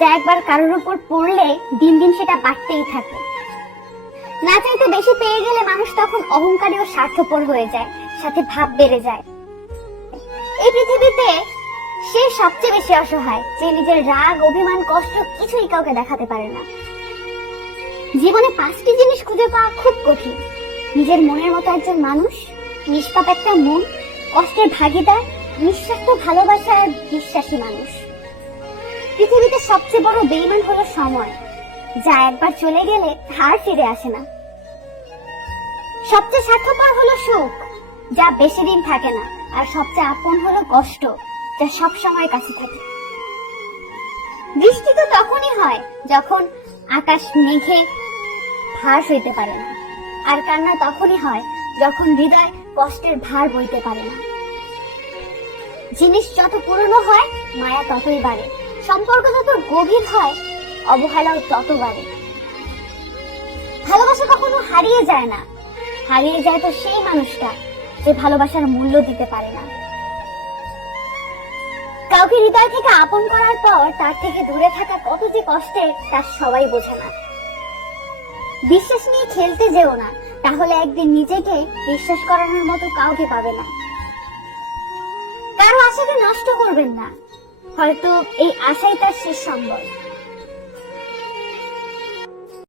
যা একবার কারোর উপর পড়লে দিন দিন সেটা বাড়তেই থাকে। না চাইতে বেশি পেয়ে গেলে মানুষ তখন অহংকারী ও স্বার্থপর হয়ে যায়, সাথে ভাব বেড়ে যায়। এই পৃথিবীতে সে সবচেয়ে বেশি অসহায়, যে নিজের রাগ, অভিমান, কষ্ট কিছুই কাউকে দেখাতে পারে না। জীবনে পাঁচটি জিনিস খুঁজে পাওয়া খুব কঠিন। নিজের মনের মতো একজন মানুষ, নিষ্পাপ একটা মন, কষ্টের ভাগিদার, নিঃস্বার্থ ভালোবাসা আর বিশ্বাসী মানুষ। পৃথিবীতে সবচেয়ে বড় বেইমান হলো সময়, যা একবার চলে গেলে আর ফিরে আসে না। সবচেয়ে স্বার্থপর হলো সুখ, যা বেশি দিন থাকে না, আর সবচেয়ে আপন হলো কষ্ট, যা সব সময় কাছে থাকে। বৃষ্টি তো তখনই হয় যখন আকাশ মেঘে ভার হইতে পারে না, আর কান্না তখনই হয় যখন হৃদয় কষ্টের ভার বইতে পারে না। জিনিস যত পুরনো হয়, মায়া ততই বাড়ে। সম্পর্ক যত গভীর হয়, অবহেলাও তত বাড়ে। ভালোবাসা কখনো হারিয়ে যায় না। হারিয়ে যায় তো সেই মানুষটা যে ভালোবাসার মূল্য দিতে পারে না। কাউকে হৃদয় থেকে আপন করার পর তার থেকে দূরে থাকা কত যে কষ্টের তা সবাই বোঝে না। বিশ্বাস নিয়ে খেলতে যেও না, তাহলে একদিন নিজেকে বিশ্বাস করানোর মতো কাউকে পাবে না। কারও আশাকে নষ্ট করবেন না। হয়তো এই আশাই তার শেষ সম্বল।